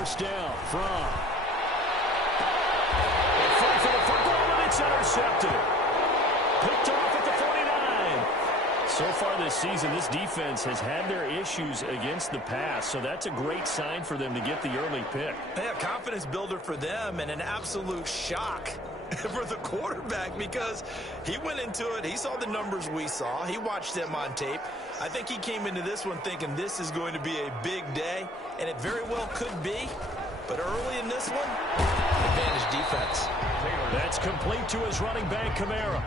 first down from. In front for the football, and it's intercepted. Picked off at the 49. So far this season, this defense has had their issues against the pass, so that's a great sign for them to get the early pick. Yeah, confidence builder for them and an absolute shock for the quarterback because he went into it. He saw the numbers we saw. He watched them on tape. I think he came into this one thinking this is going to be a big day, and it very well could be. But early in this one, advantage defense. That's complete to his running back, Kamara.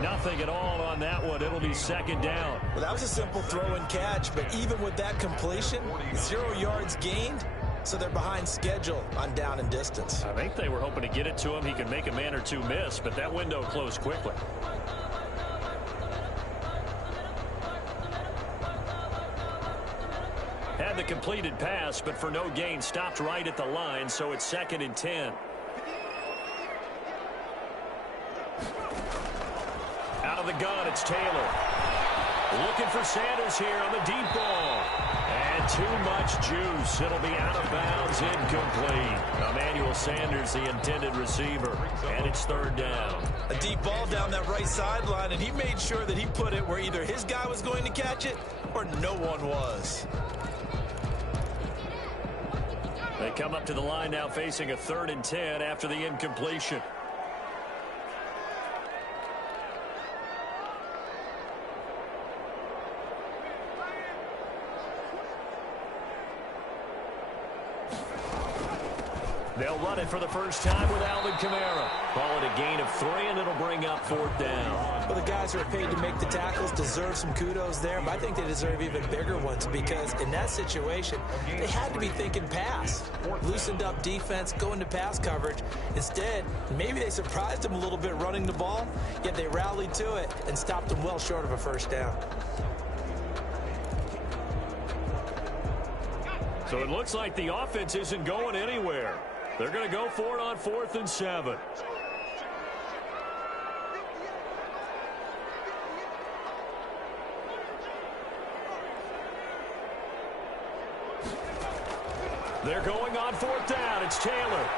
Nothing at all on that one. It'll be second down. Well, that was a simple throw and catch, but even with that completion, 0 yards gained, so they're behind schedule on down and distance. I think they were hoping to get it to him. He could make a man or two miss, but that window closed quickly. Had the completed pass, but for no gain, stopped right at the line, so it's 2nd and 10. Out of the gun, it's Taylor. Looking for Sanders here on the deep ball. And too much juice. It'll be out of bounds, incomplete. Emmanuel Sanders, the intended receiver. And it's 3rd down. A deep ball down that right sideline, and he made sure that he put it where either his guy was going to catch it or no one was. They come up to the line now facing a 3rd and 10 after the incompletion. They'll run it for the first time with Alvin Kamara. Call it a gain of 3, and it'll bring up 4th down. Well, the guys who are paid to make the tackles deserve some kudos there, but I think they deserve even bigger ones because in that situation, they had to be thinking pass. Loosened up defense, going to pass coverage. Instead, maybe they surprised them a little bit running the ball, yet they rallied to it and stopped them well short of a first down. So it looks like the offense isn't going anywhere. They're going to go for it on 4th and 7. They're going on 4th down. It's Taylor.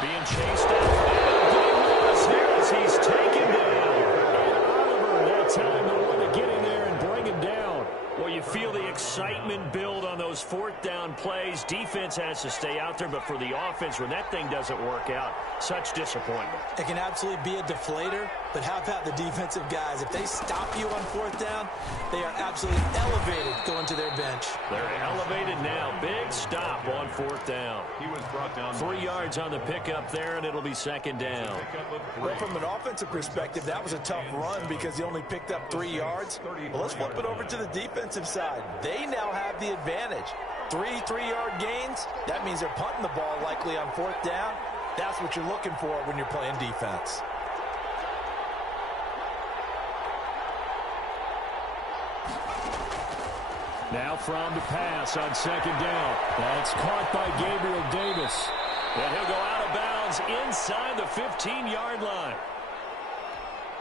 Being chased out. And here as he's taken down. And Oliver, that time, the one to get in there and bring him down. Well, you feel the excitement build on those 4th down plays. Defense has to stay out there, but for the offense, when that thing doesn't work out, such disappointment. It can absolutely be a deflator, but how about the defensive guys? If they stop you on 4th down, they are absolutely elevated going to their bench. They're elevated now. Big stop on 4th down. He was brought down 3 yards on the pickup there, and it'll be 2nd down. Well, from an offensive perspective, that was a tough run because he only picked up 3 yards. Well, let's flip it over to the defensive side. They now have the advantage. 3 3-yard gains. That means they're punting the ball likely on 4th down. That's what you're looking for when you're playing defense. Now from to pass on 2nd down. That's caught by Gabriel Davis. And he'll go out of bounds inside the 15-yard line.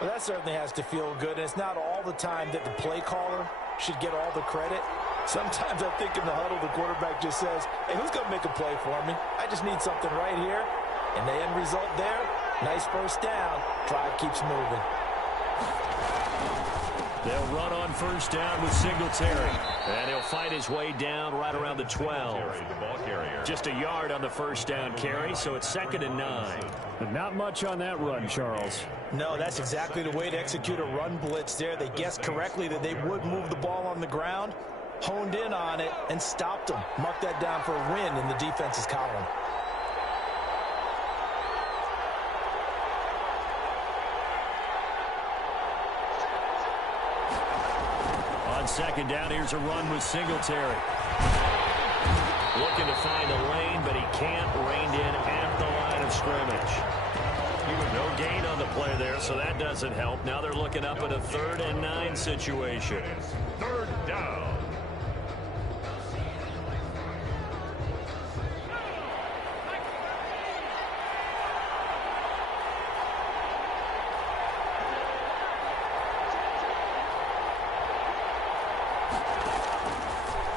Well, that certainly has to feel good, and it's not all the time that the play caller should get all the credit. Sometimes I think in the huddle, the quarterback just says, hey, who's going to make a play for me? I just need something right here. And the end result there, nice first down. Drive keeps moving. They'll run on 1st down with Singletary. And he'll fight his way down right around the 12. Just a yard on the 1st down carry, so it's 2nd and 9. But not much on that run, Charles. No, that's exactly the way to execute a run blitz there. They guessed correctly that they would move the ball on the ground, honed in on it, and stopped them. Mark that down for a win in the defense's column. On 2nd down, here's a run with Singletary. Looking to find a lane, but he can't. Reined in at the line of scrimmage. No gain on the play there, so that doesn't help. Now they're looking up at a 3rd and 9 situation. 3rd down.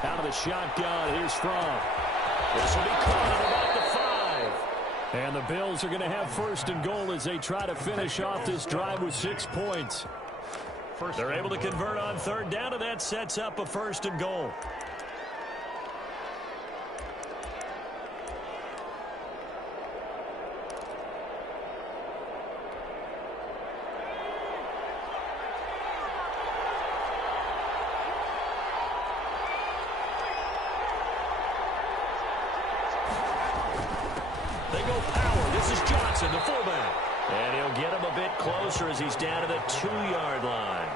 Out of the shotgun, here's From. This will be caught at about the 5. And the Bills are going to have first and goal as they try to finish off this drive with 6 points. They're able to convert on third down, and that sets up a first and goal. They go power. This is Johnson, the fullback. And he'll get him a bit closer as he's down to the 2-yard line.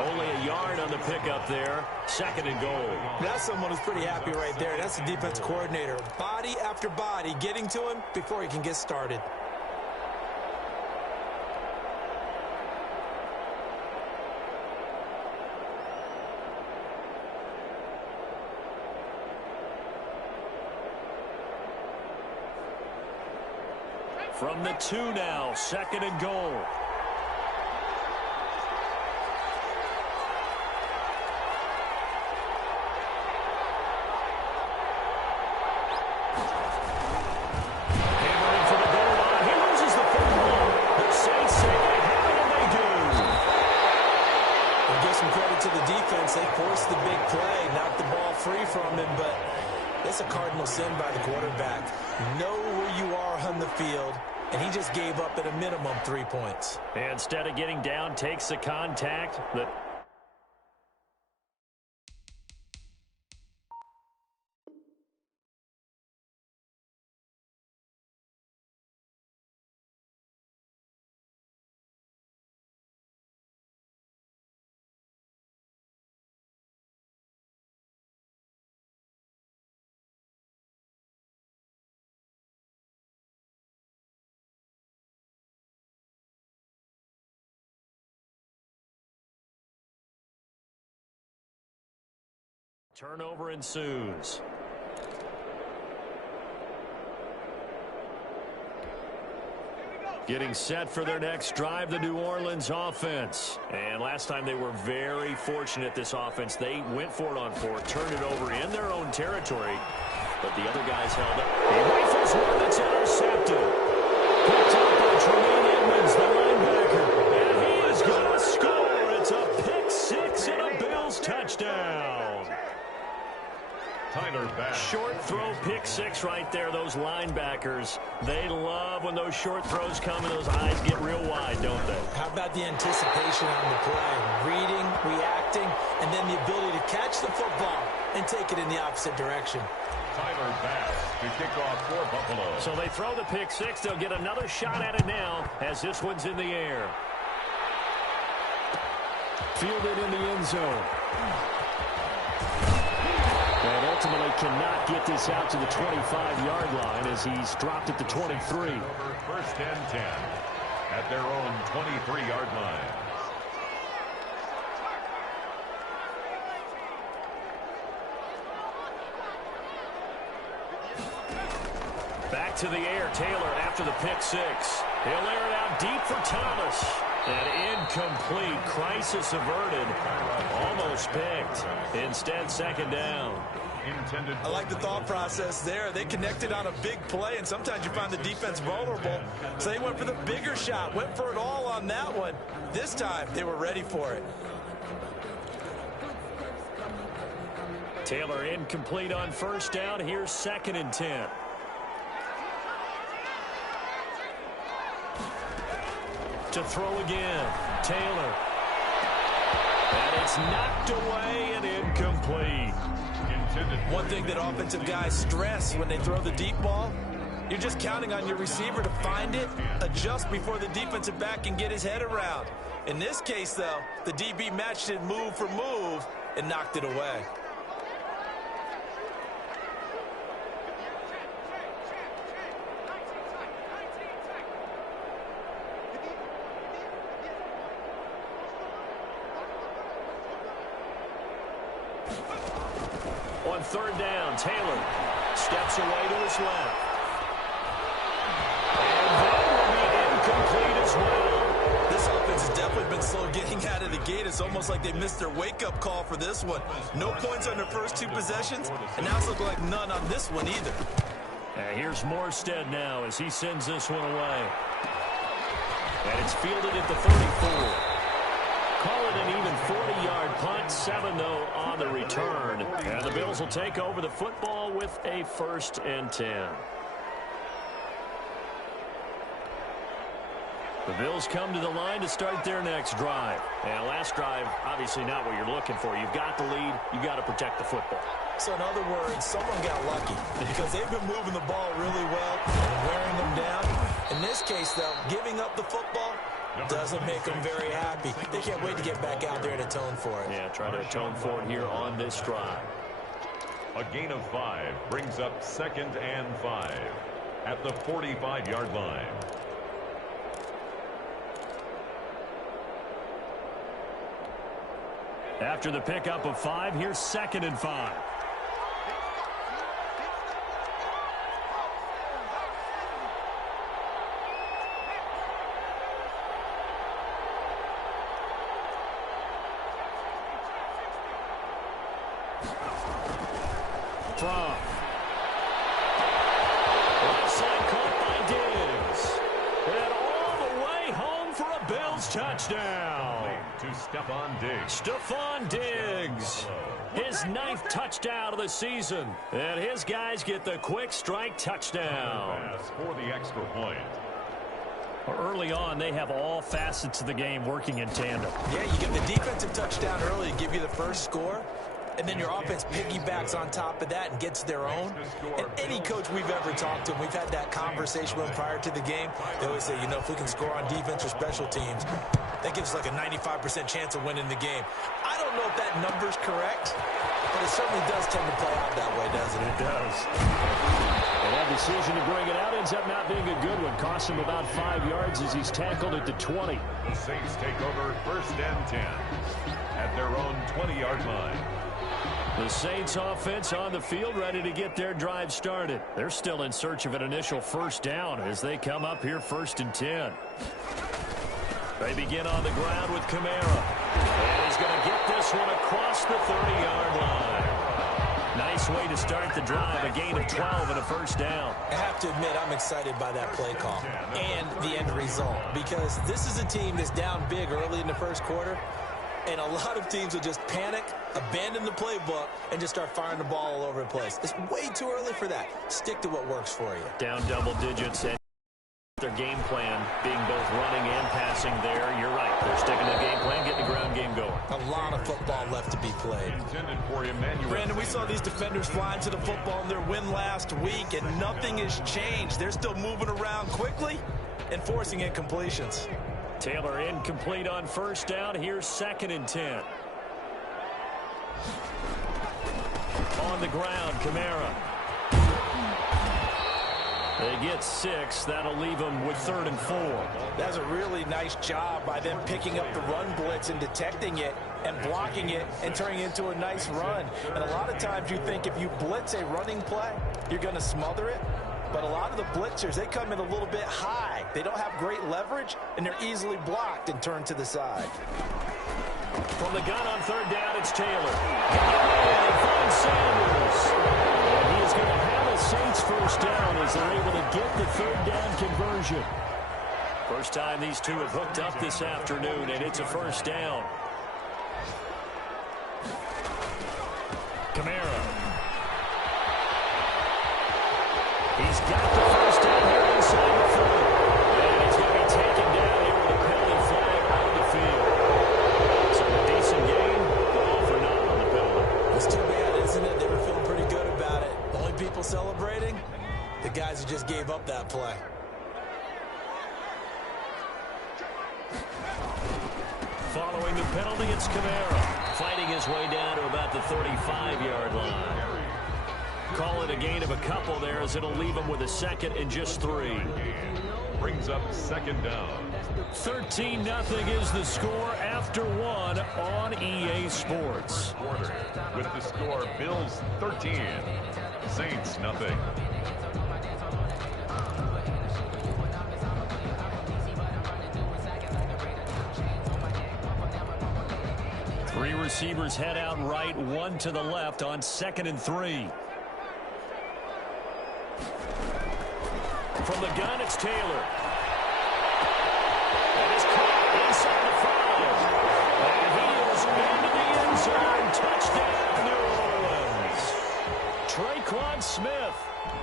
Only a yard on the pickup there. Second and goal. That's someone who's pretty happy right there. That's the defense coordinator. Body after body getting to him before he can get started. From the 2 now, second and goal. Hammering for the goal line. He loses the football. The Saints say they have it, and they do. And give some credit to the defense. They forced the big play, knocked the ball free from him, but it's a cardinal sin by the quarterback. Know where you are on the field, and he just gave up at a minimum 3 points. And instead of getting down, takes the contact. Turnover ensues. Getting set for their next drive, the New Orleans offense. And last time they were very fortunate, this offense. They went for it on 4, turned it over in their own territory, but the other guys held up. He rifles one that's intercepted. Picked up by Tremaine Edmonds, the linebacker. And he is going to score. It's a pick 6 and a Bills touchdown. Short throw, pick 6 right there. Those linebackers, they love when those short throws come and those eyes get real wide, don't they? How about the anticipation on the play? Reading, reacting, and then the ability to catch the football and take it in the opposite direction. Tyler Bass to kick off for Buffalo. So they throw the pick 6. They'll get another shot at it now as this one's in the air. Fielded in the end zone. And ultimately cannot get this out to the 25-yard line as he's dropped it to 23. First and 10 at their own 23-yard line. Back to the air, Taylor after the pick 6. He'll air it out deep for Thomas. And incomplete. Crisis averted. Almost picked. Instead, second down. I like the thought process there. They connected on a big play, and sometimes you find the defense vulnerable. So they went for the bigger shot, went for it all on that one. This time, they were ready for it. Taylor incomplete on first down. Here's second and 10. To throw again, Taylor. And it's knocked away and incomplete. One thing that offensive guys stress when they throw the deep ball, you're just counting on your receiver to find it, adjust before the defensive back can get his head around. In this case, though, the DB matched it move for move and knocked it away. On third down, Taylor steps away to his left. And that will be incomplete as well. This offense is definitely definitely been slow getting out of the gate. It's almost like they missed their wake-up call for this one. No points on their first 2 possessions, and now it's looking like none on this one either. Here's Morstead now as he sends this one away. And it's fielded at the 34. Call it an even 40-yard punt, 7 though on the return. And the Bills will take over the football with a 1st and 10. The Bills come to the line to start their next drive. And last drive, obviously not what you're looking for. You've got the lead. You've got to protect the football. So in other words, someone got lucky because they've been moving the ball really well and wearing them down. In this case, though, giving up the football doesn't make them very happy. They can't wait to get back out there and atone for it. Yeah, try to atone for it here on this drive. A gain of 5 brings up 2nd and 5 at the 45-yard line. After the pickup of 5, here's 2nd and 5. From left side caught by Diggs. And all the way home for a Bills touchdown. To Stephon Diggs. Stephon Diggs. His 9th touchdown of the season. And his guys get the quick strike touchdown. Pass for the extra point. Early on, they have all facets of the game working in tandem. Yeah, you get the defensive touchdown early to give you the first score. And then your offense piggybacks on top of that and gets their own. And any coach we've ever talked to, we've had that conversation with them prior to the game. They always say, you know, if we can score on defense or special teams, that gives us like a 95% chance of winning the game. I don't know if that number's correct, but it certainly does tend to play out that way, doesn't it? It does. And that decision to bring it out ends up not being a good one. Cost him about 5 yards as he's tackled at the 20. The Saints take over 1st and 10 at their own 20-yard line. The Saints offense on the field ready to get their drive started. They're still in search of an initial 1st down as they come up here 1st and 10. They begin on the ground with Kamara. And he's going to get this one across the 30-yard line. Nice way to start the drive, a gain of 12 and a 1st down. I have to admit, I'm excited by that play call and the end result because this is a team that's down big early in the 1st quarter. And a lot of teams will just panic, abandon the playbook, and just start firing the ball all over the place. It's way too early for that. Stick to what works for you. Down double digits and their game plan being both running and passing there. You're right. They're sticking to the game plan, getting the ground game going. A lot of football left to be played. Intended for Emmanuel. Brandon, we saw these defenders flying to the football in their win last week, and nothing has changed. They're still moving around quickly and forcing incompletions. Taylor incomplete on 1st down. Here's 2nd and 10. On the ground, Kamara. They get 6. That'll leave them with 3rd and 4. That's a really nice job by them picking up the run blitz and detecting it and blocking it and turning it into a nice run. And a lot of times you think if you blitz a running play, you're going to smother it. But a lot of the blitzers, they come in a little bit high. They don't have great leverage, and they're easily blocked and turned to the side. From the gun on 3rd down, it's Taylor. And finds Sanders. And he is going to have a Saints 1st down as they're able to get the 3rd down conversion. First time these two have hooked up this afternoon, and it's a 1st down. Kamara. He's got the 1st down here inside the 40. And he's going to be taken down here with a penalty flag on the field. So a decent game, all for naught on the penalty. It's too bad, isn't it? They were feeling pretty good about it. The only people celebrating, the guys who just gave up that play. Following the penalty, it's Kamara. Fighting his way down to about the 35-yard line. Call it a gain of a couple there as it'll leave him with a 2nd and just 3. Brings up 2nd down. 13-0 is the score after 1 on EA Sports. With the score, Bills 13, Saints nothing. receivers head out right, one to the left on 2nd and 3. From the gun, it's Taylor. And it's caught inside the 5. And he is into the end zone. Touchdown, New Orleans. Traquan Smith,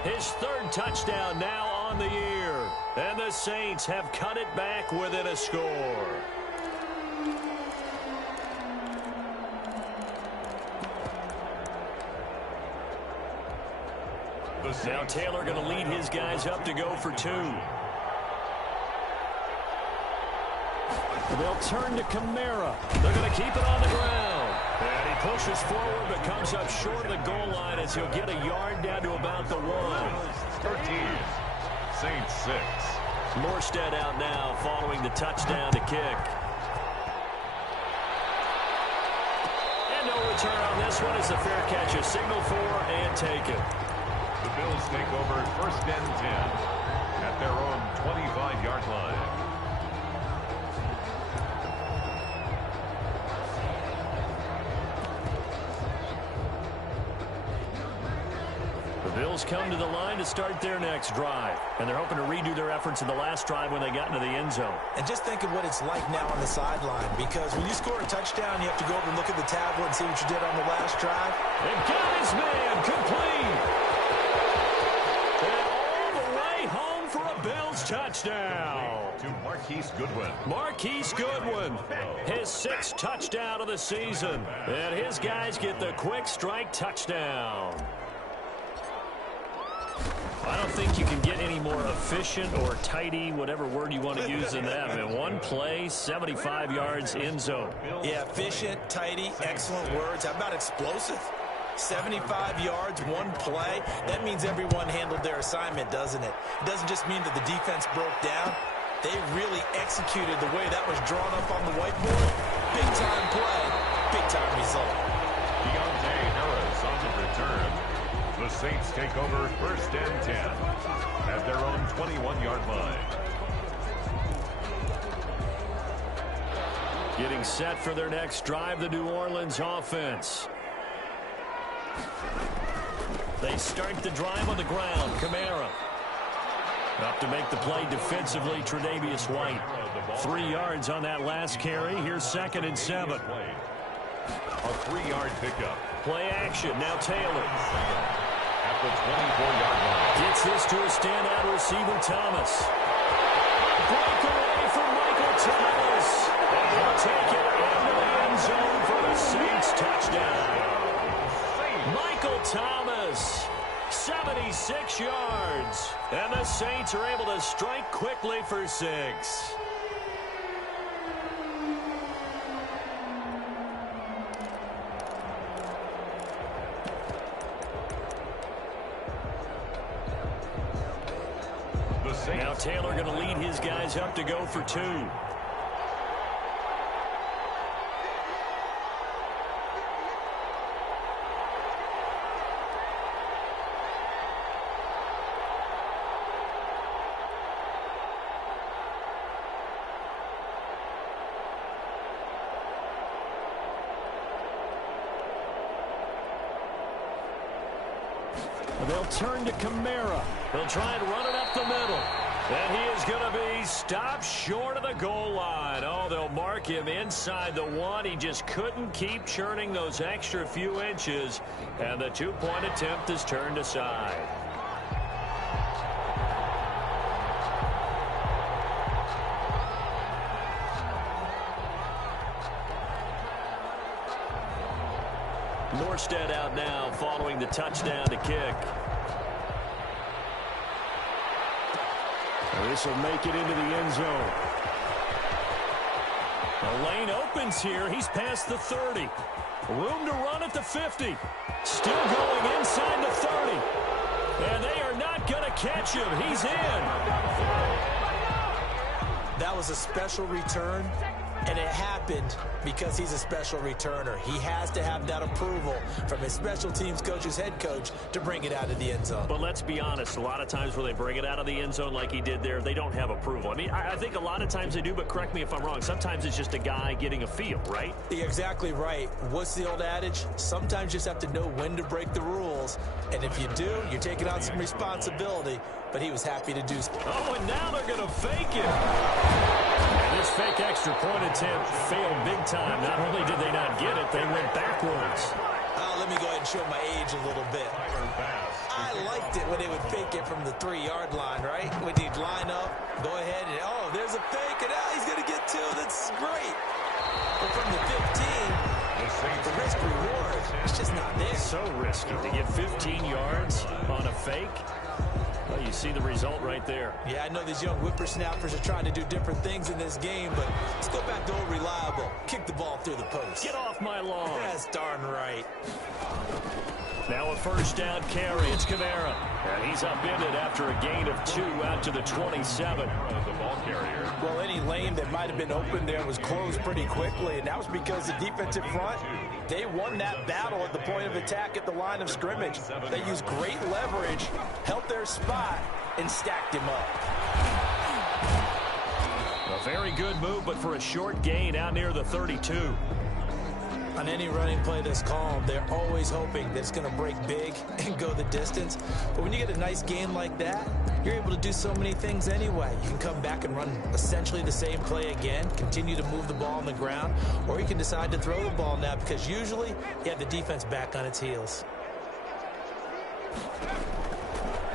his 3rd touchdown now on the year. And the Saints have cut it back within a score. Now Taylor going to lead his guys up to go for 2. They'll turn to Kamara. They're going to keep it on the ground. And he pushes forward but comes up short of the goal line as he'll get a yard down to about the 1. 13. Saints 6. Morstead out now following the touchdown to kick. And no return on this one as the fair catch is signaled for and taken. The Bills take over 1st and 10 at their own 25-yard line. The Bills come to the line to start their next drive, and they're hoping to redo their efforts in the last drive when they got into the end zone. And just think of what it's like now on the sideline, because when you score a touchdown, you have to go over and look at the tablet and see what you did on the last drive. And got his man complete. And all the way home for a Bills touchdown. To Marquise Goodwin. Marquise Goodwin, his 6th touchdown of the season. And his guys get the quick strike touchdown. I don't think you can get any more efficient or tidy, whatever word you want to use in that. I mean, one play, 75 yards, end zone. Yeah, efficient, tidy, excellent words. How about explosive? 75 yards, one play. That means everyone handled their assignment, doesn't it? It doesn't just mean that the defense broke down. They really executed the way that was drawn up on the whiteboard. Big-time play, big-time result. Deontay Harris on the return. The Saints take over 1st and 10 at their own 21-yard line. Getting set for their next drive, the New Orleans offense. They start the drive on the ground. Kamara. Up to make the play defensively, Tre'Davious White. 3 yards on that last carry. Here's 2nd and 7. A 3-yard pickup. Play action. Now Taylor. At the 24-yard line. Gets this to a standout receiver, Thomas. Breakaway for Michael Thomas. And he'll take it into the end zone for the Saints touchdown. Michael Thomas, 76 yards. And the Saints are able to strike quickly for 6. Now Taylor going to lead his guys up to go for 2. They'll turn to Kamara. They'll try and run it up the middle. And he is going to be stopped short of the goal line. Oh, they'll mark him inside the 1. He just couldn't keep churning those extra few inches. And the 2-point attempt is turned aside. Morstead out now following the touchdown to kick. This will make it into the end zone. The lane opens here. He's past the 30. Room to run at the 50. Still going inside the 30. And they are not going to catch him. He's in. That was a special return. And it happened because he's a special returner. He has to have that approval from his special teams coach's head coach to bring it out of the end zone. But let's be honest, a lot of times when they bring it out of the end zone like he did there, they don't have approval. I mean, I think a lot of times they do, but correct me if I'm wrong. Sometimes it's just a guy getting a feel, right? You're exactly right. What's the old adage? Sometimes you just have to know when to break the rules. And if you do, you're taking on some responsibility. But he was happy to do so. Oh, and now they're going to fake it. And this fake extra point attempt failed big time. Not only did they not get it, they went backwards. Let me go ahead and show my age a little bit. I liked it when they would fake it from the 3-yard line, right? When they'd line up, go ahead, and oh, there's a fake, and now he's going to get 2. That's great. But from the 15, the risk reward is just not there. So risky to get 15 yards on a fake. Well, you see the result right there. Yeah, I know these young whippersnappers are trying to do different things in this game, but let's go back to old reliable. Kick the ball through the post. Get off my lawn. That's darn right. Now a first down carry. It's Kamara. And he's upended after a gain of 2 out to the 27. The ball carrier. Well, any lane that might have been open there was closed pretty quickly, and that was because the defensive front, they won that battle at the point of attack at the line of scrimmage. They used great leverage, held their spot, and stacked him up. A very good move, but for a short gain out near the 32. On any running play that's called, they're always hoping that it's going to break big and go the distance. But when you get a nice gain like that, you're able to do so many things anyway. You can come back and run essentially the same play again, continue to move the ball on the ground, or you can decide to throw the ball now because usually you have the defense back on its heels.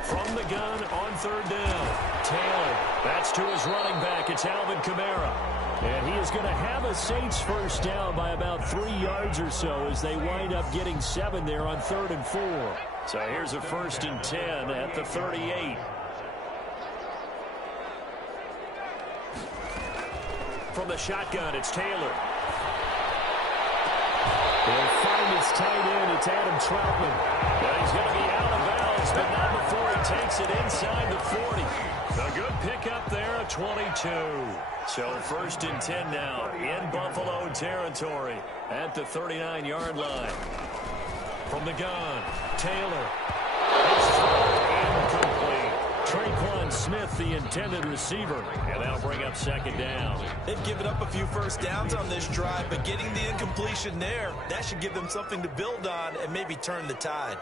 From the gun on third down, Taylor. That's to his running back. It's Alvin Kamara. And he is going to have a Saints first down by about 3 yards or so as they wind up getting 7 there on 3rd and 4. So here's a 1st and 10 at the 38. From the shotgun, it's Taylor. They'll find his tight end. It's Adam Troutman. But he's going to be out of bounds, but not before he takes it inside the 40. A good pickup there at 22. So 1st and 10 now in Buffalo territory at the 39-yard line. From the gun, Taylor. It's incomplete. Traquan Smith, the intended receiver, and that'll bring up 2nd down. They've given up a few first downs on this drive, but getting the incompletion there, that should give them something to build on and maybe turn the tide.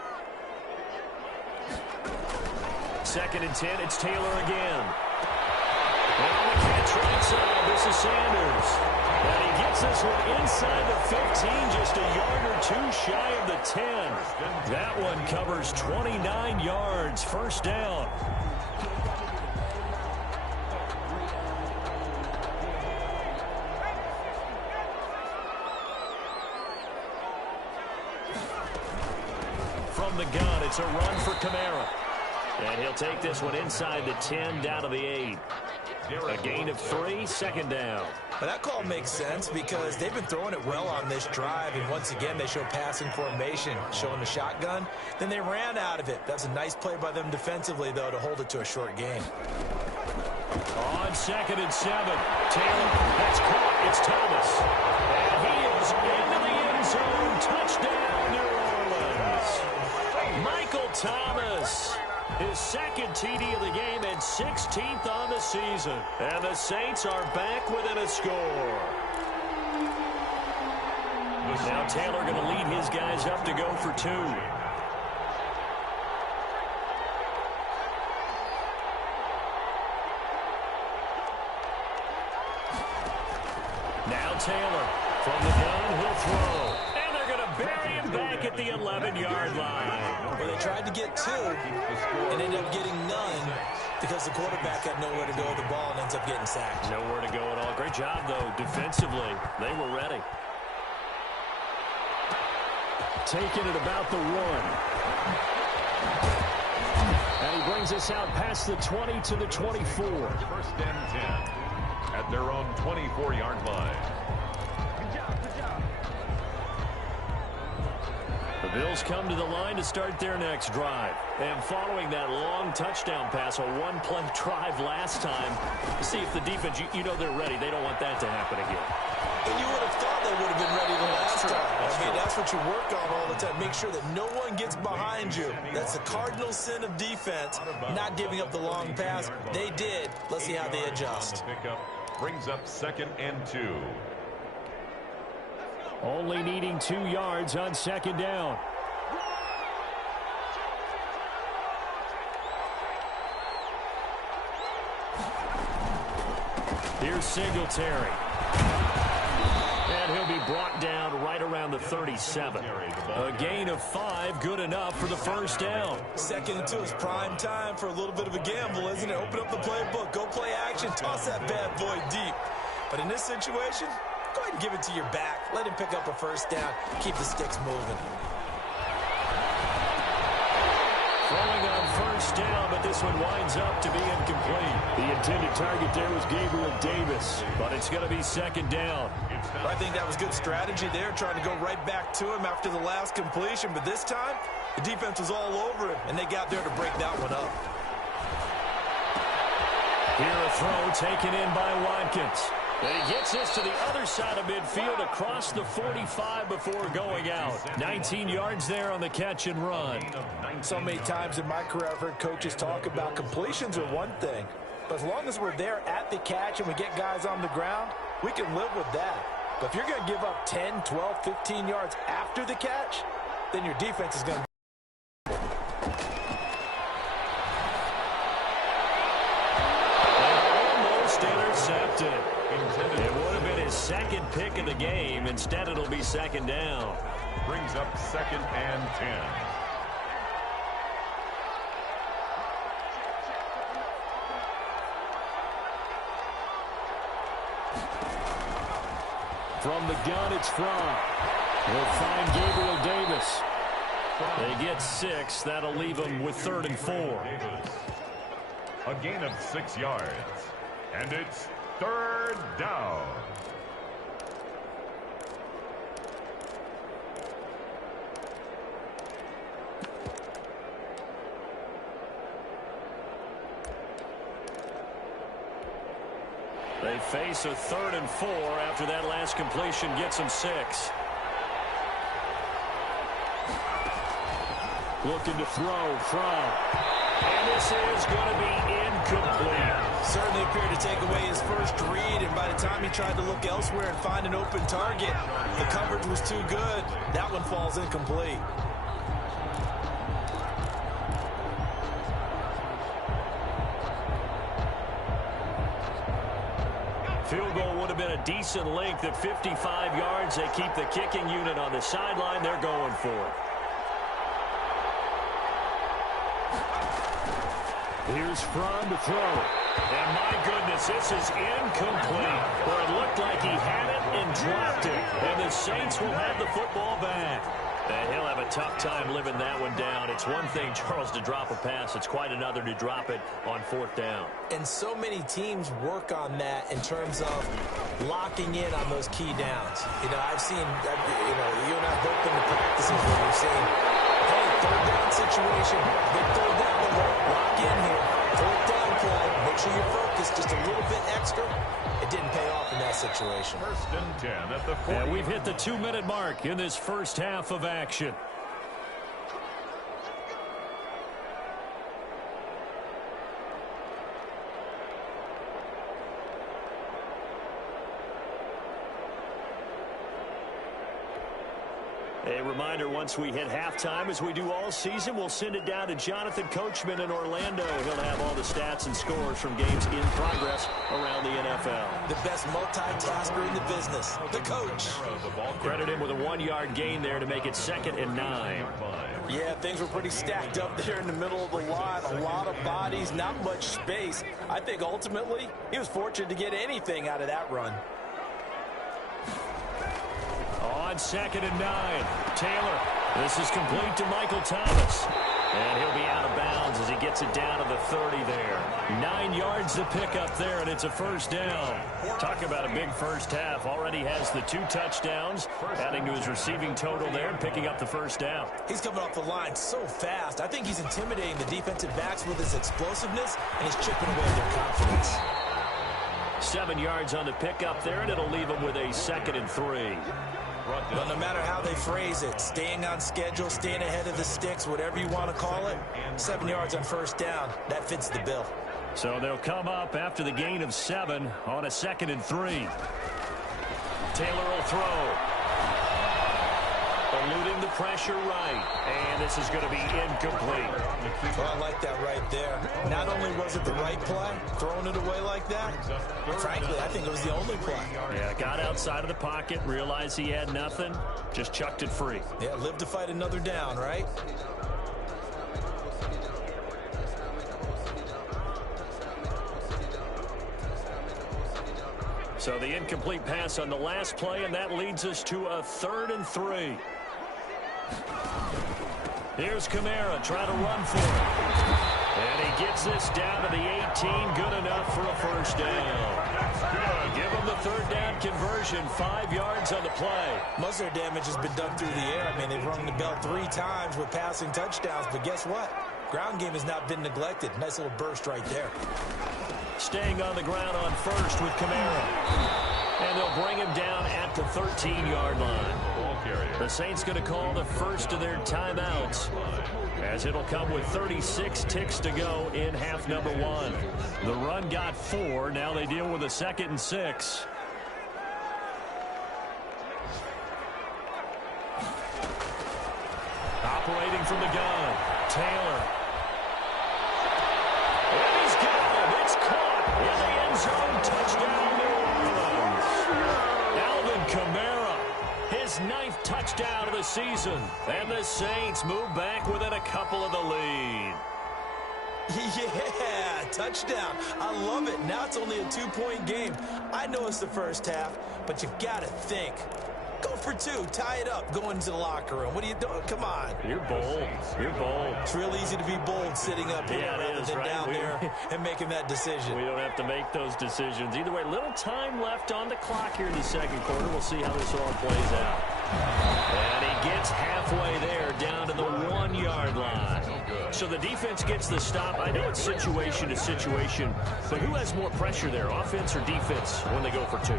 2nd and 10, it's Taylor again. And on the catch right side, this is Sanders. And he gets this one inside the 15, just a yard or 2 shy of the 10. That one covers 29 yards, 1st down. From the gun, it's a run for Kamara. And he'll take this one inside the 10, down to the 8. A gain of 3, 2nd down. But that call makes sense because they've been throwing it well on this drive, and once again they show passing formation, showing the shotgun. Then they ran out of it. That's a nice play by them defensively, though, to hold it to a short gain. On 2nd and 7, Taylor, that's caught. It's Thomas. And he is into the end zone. Touchdown, New Orleans. Michael Thomas. His 2nd TD of the game and 16th on the season. And the Saints are back within a score. Now Taylor going to lead his guys up to go for 2. Now Taylor from the gun, he'll throw. And they're going to bury him back at the 11-yard line. Well, they tried to get 2 and ended up getting none because the quarterback had nowhere to go with the ball and ends up getting sacked. Nowhere to go at all. Great job, though, defensively. They were ready. Taking it about the 1. And he brings us out past the 20 to the 24. 1st and 10 at their own 24-yard line. Bills come to the line to start their next drive. And following that long touchdown pass, a one-play drive last time, see if the defense, you know they're ready. They don't want that to happen again. And you would have thought they would have been ready the last time. That's what you work on all the time. Make sure that no one gets behind you. That's the cardinal sin of defense, not giving up the long pass. They did. Let's see how they adjust. Brings up 2nd and 2. Only needing 2 yards on 2nd down. Here's Singletary. And he'll be brought down right around the 37. A gain of 5, good enough for the first down. 2nd and 2 is prime time for a little bit of a gamble, isn't it? Open up the playbook, go play action, toss that bad boy deep. But in this situation, go ahead and give it to your back. Let him pick up a first down. Keep the sticks moving. Throwing on first down, but this one winds up to be incomplete. The intended target there was Gabriel Davis, but it's going to be 2nd down. I think that was good strategy there, trying to go right back to him after the last completion. But this time, the defense was all over him, and they got there to break that one up. Here a throw taken in by Watkins. And he gets this to the other side of midfield across the 45 before going out. 19 yards there on the catch and run. So many times in my career I've heard coaches talk about completions are one thing, but as long as we're there at the catch and we get guys on the ground, we can live with that. But if you're going to give up 10, 12, 15 yards after the catch, then your defense is going to intercepted. It would have been his 2nd pick of the game. Instead, it'll be 2nd down. Brings up 2nd and 10. From the gun, it's Fromm. He'll find Gabriel Davis. They get 6. That'll leave them with 3rd and 4. A gain of 6 yards. And it's 3rd down. They face a 3rd and 4 after that last completion gets them 6. Looking to throw from. And this is going to be incomplete. Certainly appeared to take away his first read, and by the time he tried to look elsewhere and find an open target, the coverage was too good. That one falls incomplete. Field goal would have been a decent length at 55 yards. They keep the kicking unit on the sideline. They're going for it. Here's Fromm to throw. And my goodness, this is incomplete. Where it looked like he had it and dropped it. And the Saints will have the football back. And he'll have a tough time living that one down. It's one thing, Charles, to drop a pass. It's quite another to drop it on 4th down. And so many teams work on that in terms of locking in on those key downs. You know, I've seen, you and I have both been to practices where we've seen, hey, 3rd down situation, big 3rd down, lock in here. 4th down play, make sure you're focused just a little bit extra. It didn't pay off in that situation. 1st and 10 at the 40. And we've hit the 2-minute mark in this first half of action. A reminder, once we hit halftime, as we do all season, we'll send it down to Jonathan Coachman in Orlando. He'll have all the stats and scores from games in progress around the NFL. The best multitasker in the business, the coach. Credit him with a 1-yard gain there to make it 2nd and 9. Yeah, things were pretty stacked up there in the middle of the lot. A lot of bodies, not much space. I think ultimately he was fortunate to get anything out of that run. On 2nd and 9, Taylor. This is complete to Michael Thomas. And he'll be out of bounds as he gets gets it down to the 30 there. 9 yards to pick up there, and it's a first down. Talk about a big first half. Already has the 2 touchdowns, adding to his receiving total there and picking up the first down. He's coming off the line so fast. I think he's intimidating the defensive backs with his explosiveness, and he's chipping away at their confidence. 7 yards on the pickup there, and it'll leave him with a 2nd and 3. Well, no matter how they phrase it, staying on schedule, staying ahead of the sticks, whatever you want to call it, 7 yards on first down, that fits the bill. So they'll come up after the gain of 7 on a 2nd and 3. Taylor will throw. Eluding the pressure right. And this is going to be incomplete. Well, I like that right there. Not only was it the right play, throwing it away like that, but frankly, I think it was the only play. Yeah, got outside of the pocket, realized he had nothing, just chucked it free. Yeah, live to fight another down, right? So the incomplete pass on the last play, and that leads us to a 3rd and 3. Here's Kamara trying to run for it. And he gets this down to the 18, good enough for a first down. Give him the 3rd down conversion, 5 yards on the play. Most of their damage has been done through the air. I mean, they've rung the bell 3 times with passing touchdowns, but guess what? Ground game has not been neglected. Nice little burst right there. Staying on the ground on first with Kamara. And they'll bring him down at the 13-yard line. The Saints going to call the first of their timeouts, as it'll come with 36 ticks to go in half number 1. The run got 4. Now they deal with a 2nd and 6. Operating from the gun, Taylor. And he's got him. It's caught in the end zone. Touchdown, New Orleans. Alvin Kamara, his 9th touchdown of the season. And the Saints move back within a couple of the lead. Yeah, touchdown. I love it. Now it's only a 2-point game. I know it's the first half, but you've got to think. Go for 2. Tie it up. Go into the locker room. What are you doing? Come on. You're bold. You're bold. It's real easy to be bold sitting up here rather than down there and making that decision. We don't have to make those decisions. Either way, little time left on the clock here in the 2nd quarter. We'll see how this all plays out. And he gets halfway there, down to the 1-yard line. So the defense gets the stop. I know it's situation to situation, but who has more pressure there, offense or defense, when they go for 2?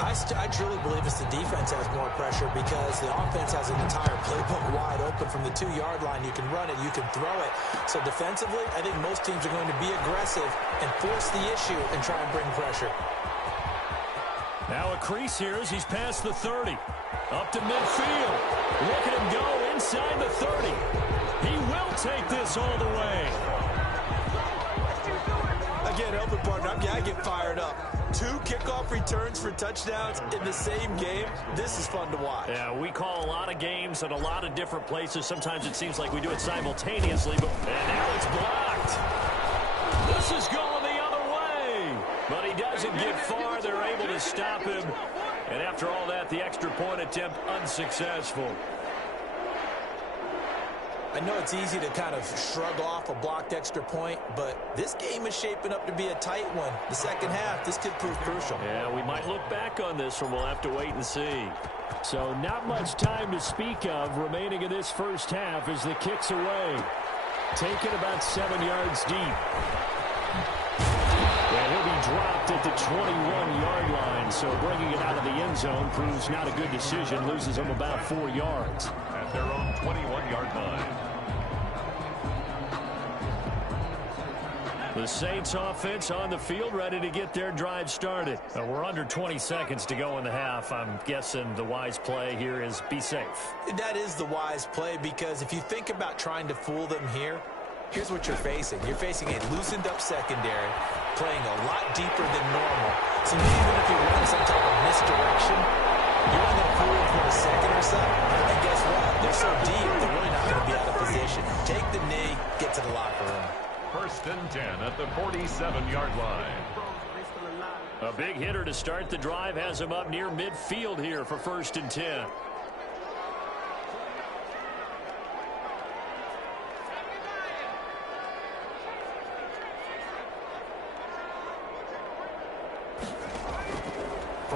I truly believe it's the defense has more pressure because the offense has an entire playbook wide open from the 2-yard line. You can run it, you can throw it. So defensively, I think most teams are going to be aggressive and force the issue and try and bring pressure. Now a crease here as he's past the 30. Up to midfield. Look at him go inside the 30. He will take this all the way. Again, help it, partner. I get fired up. 2 kickoff returns for touchdowns in the same game. This is fun to watch. Yeah, we call a lot of games at a lot of different places. Sometimes it seems like we do it simultaneously, but and now it's blocked. This is going the other way, but he doesn't get far. They're able to stop him, and after all that, the extra point attempt unsuccessful. I know it's easy to kind of shrug off a blocked extra point, but this game is shaping up to be a tight one. The second half, this could prove crucial. Yeah, we might look back on this one. We'll have to wait and see. So not much time to speak of remaining in this first half as the kick's away. Taken about 7 yards deep. And he'll be dropped at the 21-yard line, so bringing it out of the end zone proves not a good decision. Loses him about 4 yards. At their own 21-yard line. The Saints offense on the field, ready to get their drive started. We're under 20 seconds to go in the half. I'm guessing the wise play here is be safe. That is the wise play, because if you think about trying to fool them here, here's what you're facing. You're facing a loosened-up secondary, playing a lot deeper than normal. So even if you run some type of misdirection, you're only going to fool them for a second or so. And guess what? They're so deep, they're really not going to be out of position. Take the knee, get to the locker room. 1st and 10 at the 47-yard line. A big hitter to start the drive has him up near midfield here for 1st and 10.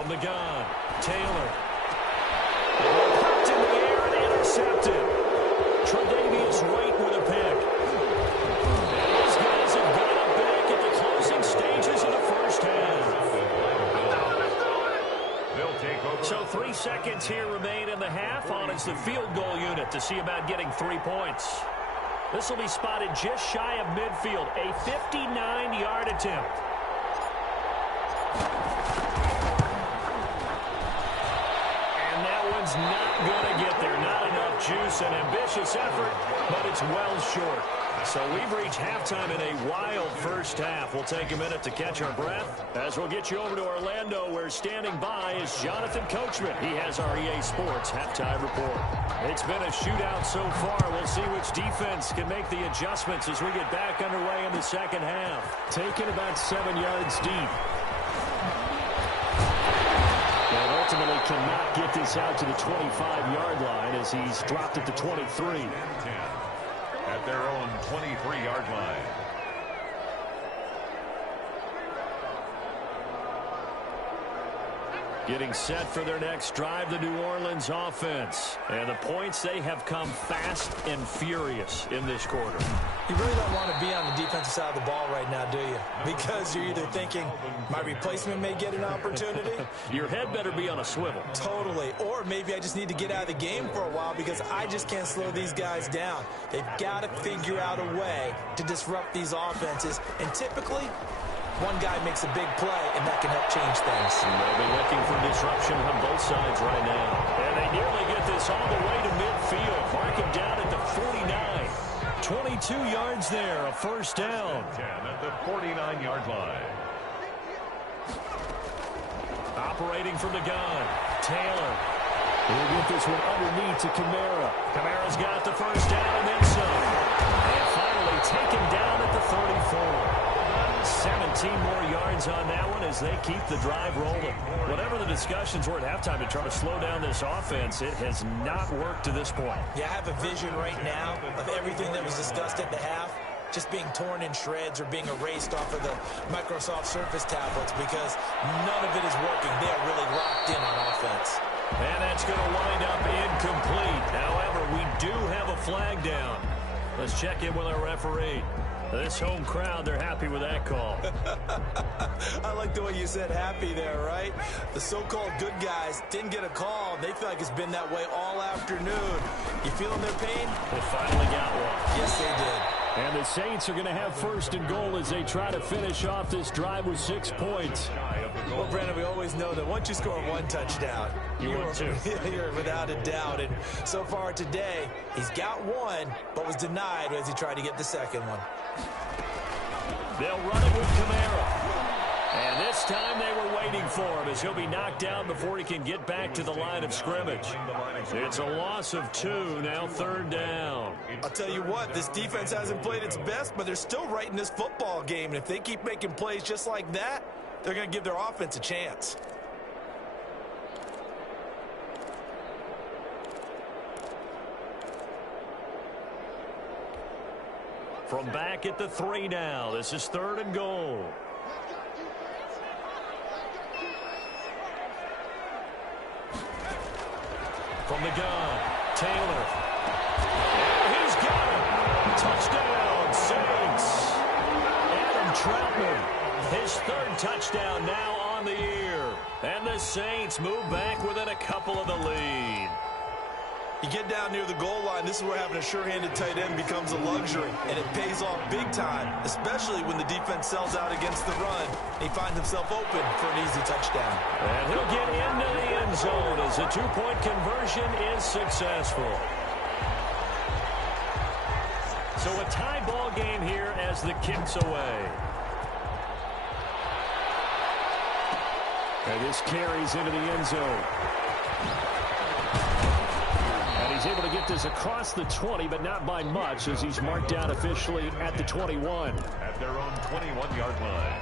From the gun, Taylor. Popped in the air and intercepted. Tre'Davious White with a pick. And these guys have got it back at the closing stages of the first half. They'll take over. So 3 seconds here remain in the half. On is the field goal unit to see about getting 3 points. This will be spotted just shy of midfield. A 59-yard attempt. And that one's not going to get there. Not enough juice. An ambitious effort, but it's well short. So we've reached halftime in a wild first half. We'll take a minute to catch our breath as we'll get you over to Orlando, where standing by is Jonathan Coachman. He has our EA Sports halftime report. It's been a shootout so far. We'll see which defense can make the adjustments as we get back underway in the second half. Taken about 7 yards deep. And ultimately cannot get this out to the 25-yard line as he's dropped it to 23. At their own 23-yard line. Getting set for their next drive, the New Orleans offense. And the points, they have come fast and furious in this quarter. You really don't want to be on the defensive side of the ball right now, do you? Because you're either thinking, my replacement may get an opportunity. Your head better be on a swivel. Totally. Or maybe I just need to get out of the game for a while because I just can't slow these guys down. They've got to figure out a way to disrupt these offenses. And typically, one guy makes a big play, and that can help change things. They'll be looking for disruption on both sides right now. And they nearly get this all the way to midfield. Mark him down at the 49. 22 yards there, a first down. 10 at the 49-yard line. Operating from the gun, Taylor. He'll get this one underneath to Kamara. Kamara's got the first down and then some. And finally taken down at the 34. 17 more yards on that one as they keep the drive rolling. Whatever the discussions were at halftime to try to slow down this offense, it has not worked to this point. Yeah, I have a vision right now of everything that was discussed at the half just being torn in shreds or being erased off of the Microsoft Surface tablets because none of it is working. They are really locked in on offense. And that's going to wind up incomplete. However, we do have a flag down. Let's check in with our referee. This home crowd, they're happy with that call. I like the way you said happy there, right? The so-called good guys didn't get a call. They feel like it's been that way all afternoon. You feeling their pain? They finally got one. Yes, they did. And the Saints are going to have first and goal as they try to finish off this drive with 6 points. Well, Brandon, we always know that once you score one touchdown, you're without a doubt. And so far today, he's got one, but was denied as he tried to get the second one. They'll run it with Kamara. And this time they were waiting for him as he'll be knocked down before he can get back to the line of scrimmage. It's a loss of 2, now third down. I'll tell you what, this defense hasn't played its best, but they're still right in this football game. And if they keep making plays just like that, they're going to give their offense a chance. From back at the 3 now, this is third and goal. From the gun, Taylor. And he's got it. Touchdown, Saints. Adam Troutman, his third touchdown now on the year. And the Saints move back within a couple of the lead. You get down near the goal line, this is where having a sure-handed tight end becomes a luxury, and it pays off big time, especially when the defense sells out against the run. He finds himself open for an easy touchdown. And he'll get into the end zone as the two-point conversion is successful. So a tie ball game here as the kick's away. And this carries into the end zone. He's able to get this across the 20, but not by much, as he's marked down officially at the 21. At their own 21-yard line.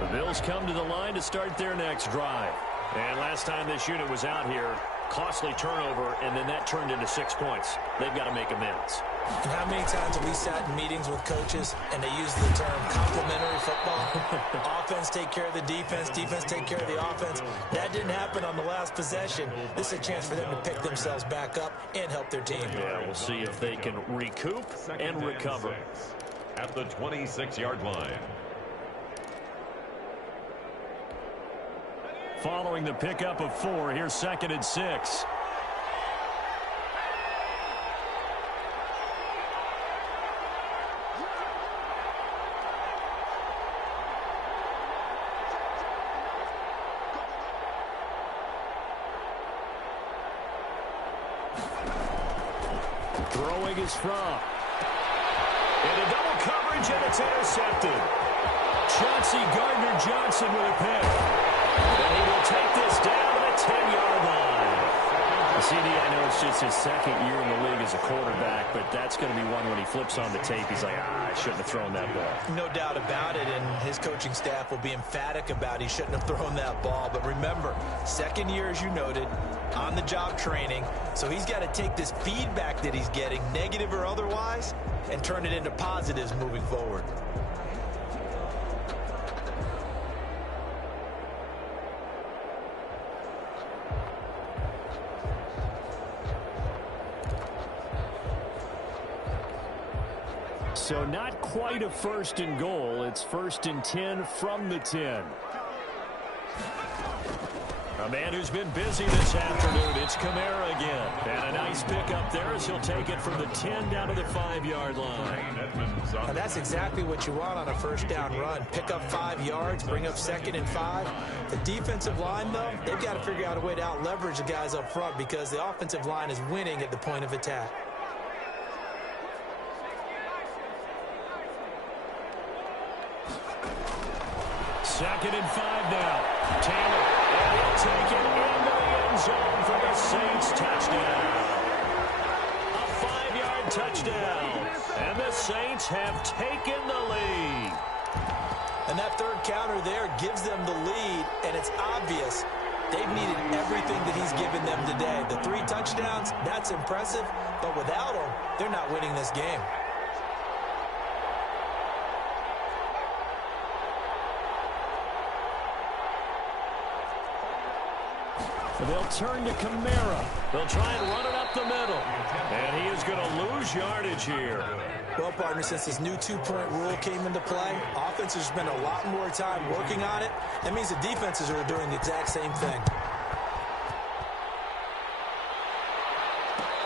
The Bills come to the line to start their next drive. And last time this unit was out here, costly turnover, and then that turned into 6 points. They've got to make amends. And how many times have we sat in meetings with coaches and they use the term complementary football? Offense take care of the defense, defense take care of the offense. That didn't happen on the last possession. This is a chance for them to pick themselves back up and help their team. Yeah, we'll see if they can recoup and recover. At the 26-yard line. Following the pickup of 4, here's 2nd and 6. Throwing is from. Into double coverage, and it's intercepted. Chauncey Gardner-Johnson with a pick. And he will take this down to the 10-yard line. CD, I know it's just his 2nd year in the league as a quarterback, but that's going to be one when he flips on the tape. He's like, I shouldn't have thrown that ball. No doubt about it, and his coaching staff will be emphatic about he shouldn't have thrown that ball. But remember, 2nd year, as you noted, on-the-job training, so he's got to take this feedback that he's getting, negative or otherwise, and turn it into positives moving forward. So not quite a 1st and goal. It's 1st and 10 from the 10. A man who's been busy this afternoon. It's Kamara again. And a nice pickup there as he'll take it from the 10 down to the 5-yard line. And that's exactly what you want on a 1st down run. Pick up 5 yards, bring up 2nd and 5. The defensive line, though, they've got to figure out a way to out-leverage the guys up front because the offensive line is winning at the point of attack. Second and 5 now. Taylor, and he'll take it into the end zone for the Saints touchdown. A 5-yard touchdown. And the Saints have taken the lead. And that 3rd counter there gives them the lead, and it's obvious they've needed everything that he's given them today. The 3 touchdowns, that's impressive, but without him, they're not winning this game. They'll turn to Kamara. They'll try and run it up the middle. And he is going to lose yardage here. Well, partner, since this new 2-point rule came into play, offenses spend a lot more time working on it. That means the defenses are doing the exact same thing.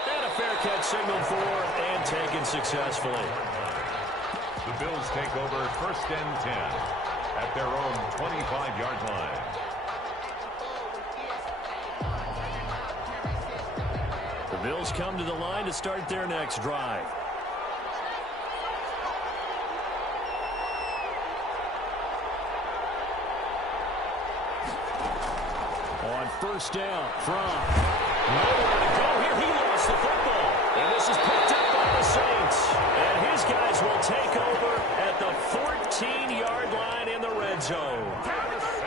And a fair catch signaled for and taken successfully. The Bills take over 1st and 10 at their own 25-yard line. The Bills come to the line to start their next drive. On 1st down from nowhere to go here. He lost the football. And this is picked up by the Saints. And his guys will take over at the 14-yard line in the red zone.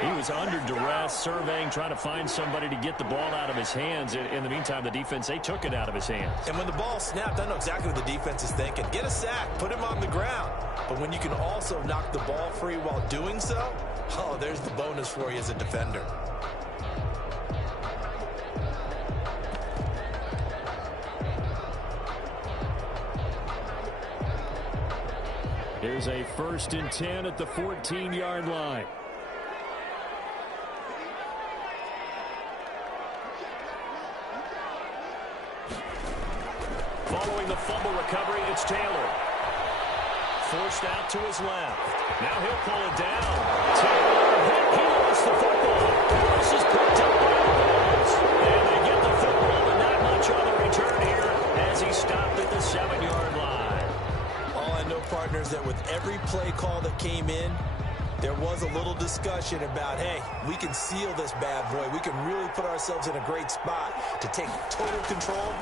He was under duress, surveying, trying to find somebody to get the ball out of his hands. In the meantime, the defense, they took it out of his hands. And when the ball snapped, I know exactly what the defense is thinking. Get a sack, put him on the ground. But when you can also knock the ball free while doing so, oh, there's the bonus for you as a defender. Here's a 1st and 10 at the 14-yard line. Following the fumble recovery, it's Taylor. Forced out to his left. Now he'll pull it down. Taylor, he lost the football. This is picked up by the Bills. And they get the football, but not much on the return here as he stopped at the 7-yard line. All I know, partners, that with every play call that came in, there was a little discussion about, hey, we can seal this bad boy. We can really put ourselves in a great spot to take total control.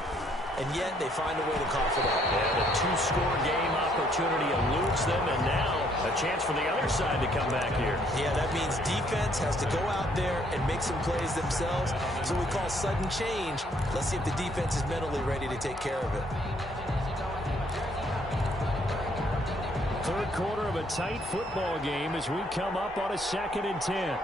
And yet they find a way to cough it up. And a 2-score game opportunity eludes them, and now A chance for the other side to come back here. Yeah, that means defense has to go out there and make some plays themselves. So we call sudden change. Let's see if the defense is mentally ready to take care of it. Third quarter of a tight football game as we come up on a 2nd and 10.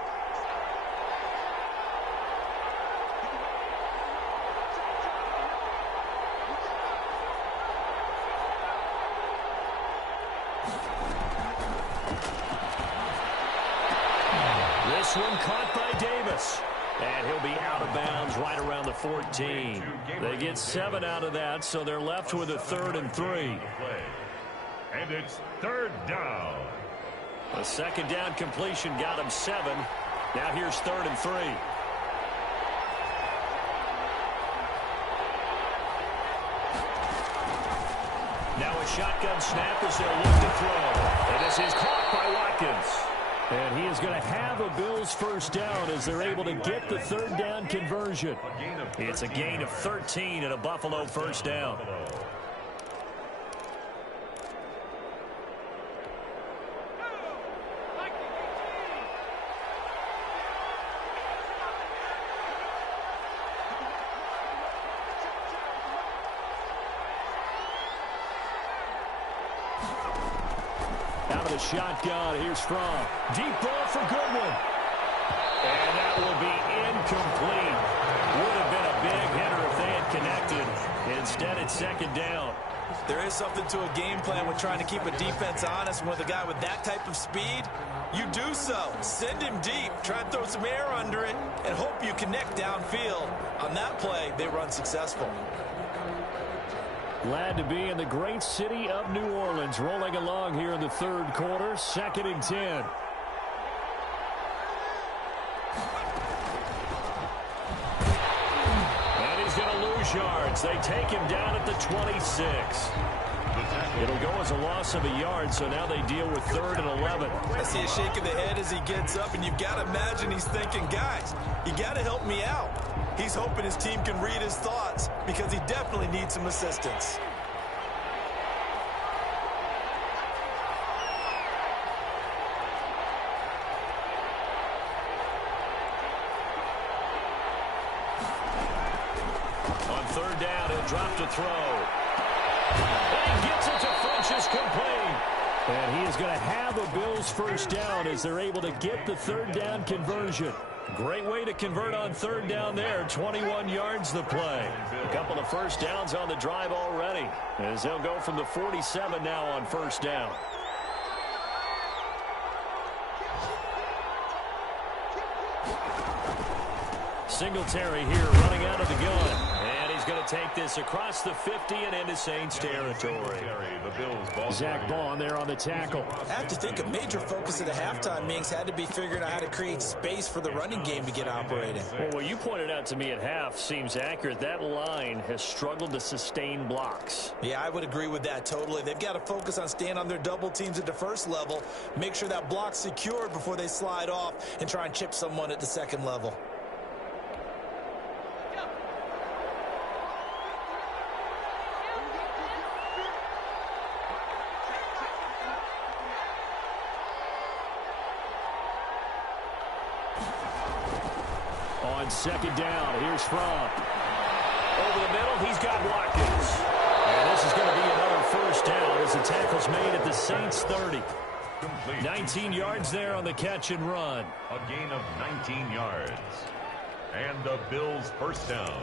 This one caught by Davis. And he'll be out of bounds right around the 14. They get 7 out of that, so they're left with a 3rd and 3. And it's 3rd down. A 2nd down completion got him 7. Now here's 3rd and 3. Now a shotgun snap as they'll look to throw. And this is caught by Watkins. And he is going to have a Bills first down as they're able to get the 3rd down conversion. It's a gain of 13 and a Buffalo first down. Out of the shotgun, here's Fromm. Deep ball for Goodwin. And that will be incomplete. Would have been a big hitter if they had connected. Instead, it's 2nd down. There is something to a game plan with trying to keep a defense honest. With a guy with that type of speed, you do so. Send him deep. Try and throw some air under it and hope you connect downfield. On that play, they run successful. Glad to be in the great city of New Orleans, rolling along here in the 3rd quarter, 2nd and 10. And he's going to lose yards. They take him down at the 26. It'll go as a loss of a yard, so now they deal with 3rd and 11. I see a shake of the head as he gets up, and you've got to imagine he's thinking, guys, you got to help me out. He's hoping his team can read his thoughts because he definitely needs some assistance. On 3rd down, he'll drop to throw. And he gets it to Funchess complete. And he is going to have a Bills first down as they're able to get the 3rd down conversion. Great way to convert on 3rd down there. 21 yards the play. A couple of first downs on the drive already as they'll go from the 47 now on 1st down. Singletary here running out of the gun. And he's going to take this across the 50 and into Saints territory. Zach Bond there on the tackle. I have to think a major focus of the halftime meetings had to be figuring out how to create space for the running game to get operating. Well, what you pointed out to me at half seems accurate. That line has struggled to sustain blocks. Yeah, I would agree with that totally. They've got to focus on staying on their double teams at the 1st level, make sure that block's secured before they slide off and try and chip someone at the 2nd level. On 2nd down, here's Fromm. Over the middle, he's got Watkins. And this is going to be another first down as the tackle's made at the Saints 30. 19 yards there on the catch and run. A gain of 19 yards. And the Bills first down.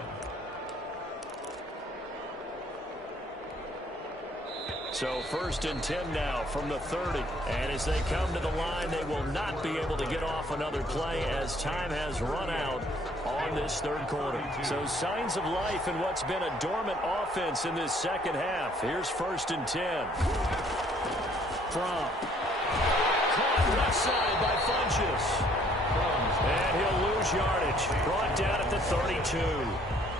So 1st and 10 now from the 30. And as they come to the line, they will not be able to get off another play as time has run out on this 3rd quarter. So signs of life in what's been a dormant offense in this 2nd half. Here's 1st and 10. Fromm. Caught left side by Funchess. And he'll lose yardage. Brought down at the 32.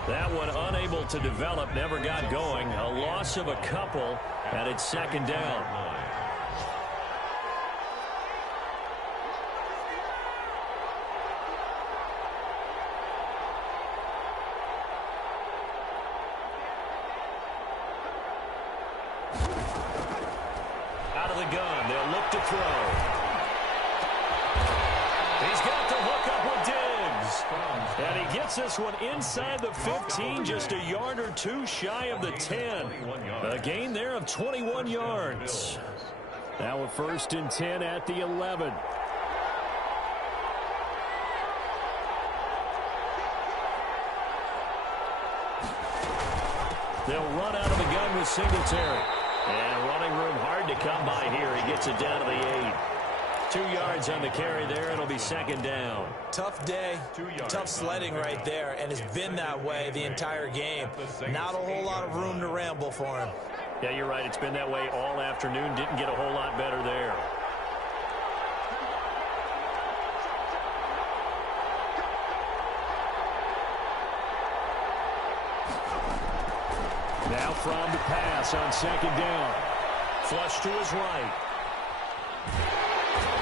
That one unable to develop, never got going. A loss of a couple, and it's 2nd down. Out of the gun, they'll look to throw. He's got the hook up with Diggs. And he gets this one inside the 15, just a yard or two shy of the 10. A gain there of 21 yards. Now a 1st and 10 at the 11. They'll run out of the gun with Singletary. And running room hard to come by here. He gets it down to the 8. 2 yards on the carry there. It'll be 2nd down. Tough day, tough sledding right there, and it's been that way the entire game. Not a whole lot of room to ramble for him. Yeah, you're right. It's been that way all afternoon. Didn't get a whole lot better there. Now from the pass on 2nd down. Flush to his right.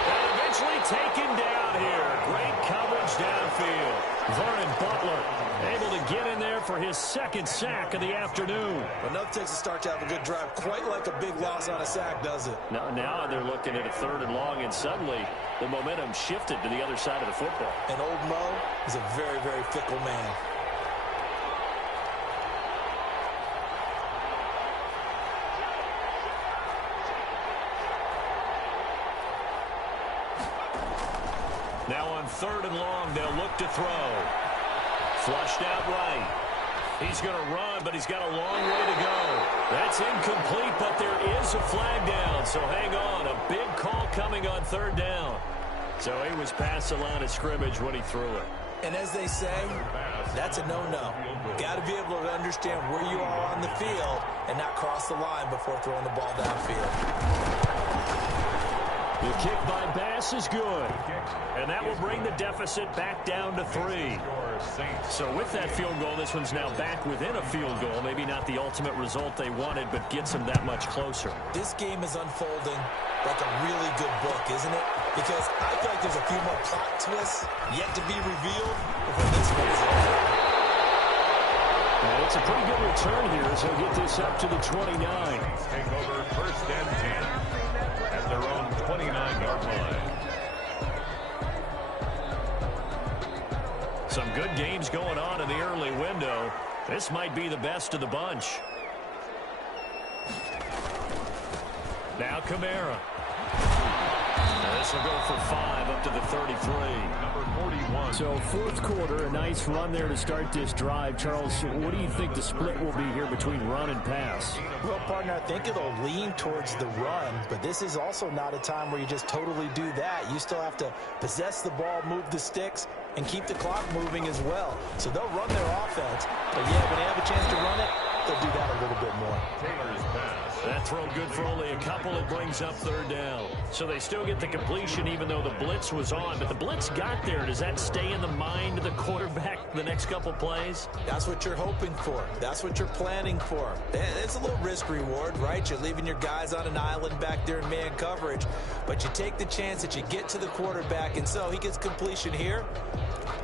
And eventually taken down here. Great coverage downfield. Vernon Butler able to get in there for his 2nd sack of the afternoon. But nothing takes a start to have a good drive quite like a big loss on a sack, does it? Now they're looking at a 3rd and long, and suddenly the momentum shifted to the other side of the football. And old Mo is a very, very fickle man. Now on 3rd and long, they'll look to throw. Flushed out right. He's going to run, but he's got a long way to go. That's incomplete, but there is a flag down, so hang on. A big call coming on 3rd down. So he was past the line of scrimmage when he threw it. And as they say, that's a no-no. Got to be able to understand where you are on the field and not cross the line before throwing the ball downfield. The kick by Bass is good. And that will bring the deficit back down to 3. So with that field goal, this one's now back within a field goal. Maybe not the ultimate result they wanted, but gets them that much closer. This game is unfolding like a really good book, isn't it? Because I feel like there's a few more plot twists yet to be revealed before this one is over. And it's a pretty good return here as he'll get this up to the 29. Take over 1st and 10 at their own 29-yard line. Some good games going on in the early window. This might be the best of the bunch. Now Kamara. This will go for 5 up to the 33. Number 41. So 4th quarter, a nice run there to start this drive. Charles, what do you think the split will be here between run and pass? Well, partner, I think it'll lean towards the run, but this is also not a time where you just totally do that. You still have to possess the ball, move the sticks, and keep the clock moving as well. So they'll run their offense, but yeah, when they have a chance to run it, they'll do that a little bit more. Taylor's pass. That throw good for only a couple. It brings up 3rd down. So they still get the completion even though the blitz was on. But the blitz got there. Does that stay in the mind of the quarterback the next couple plays? That's what you're hoping for. That's what you're planning for. It's a little risk reward, right? You're leaving your guys on an island back there in man coverage. But you take the chance that you get to the quarterback. And so he gets completion here.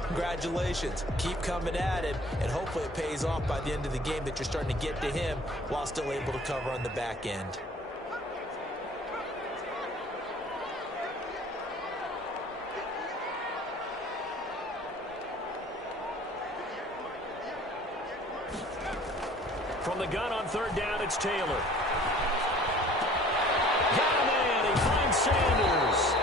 Congratulations. Keep coming at it, and hopefully it pays off by the end of the game that you're starting to get to him while still able to cover on the back end. From the gun on 3rd down, it's Taylor. Got a man. He finds Sanders.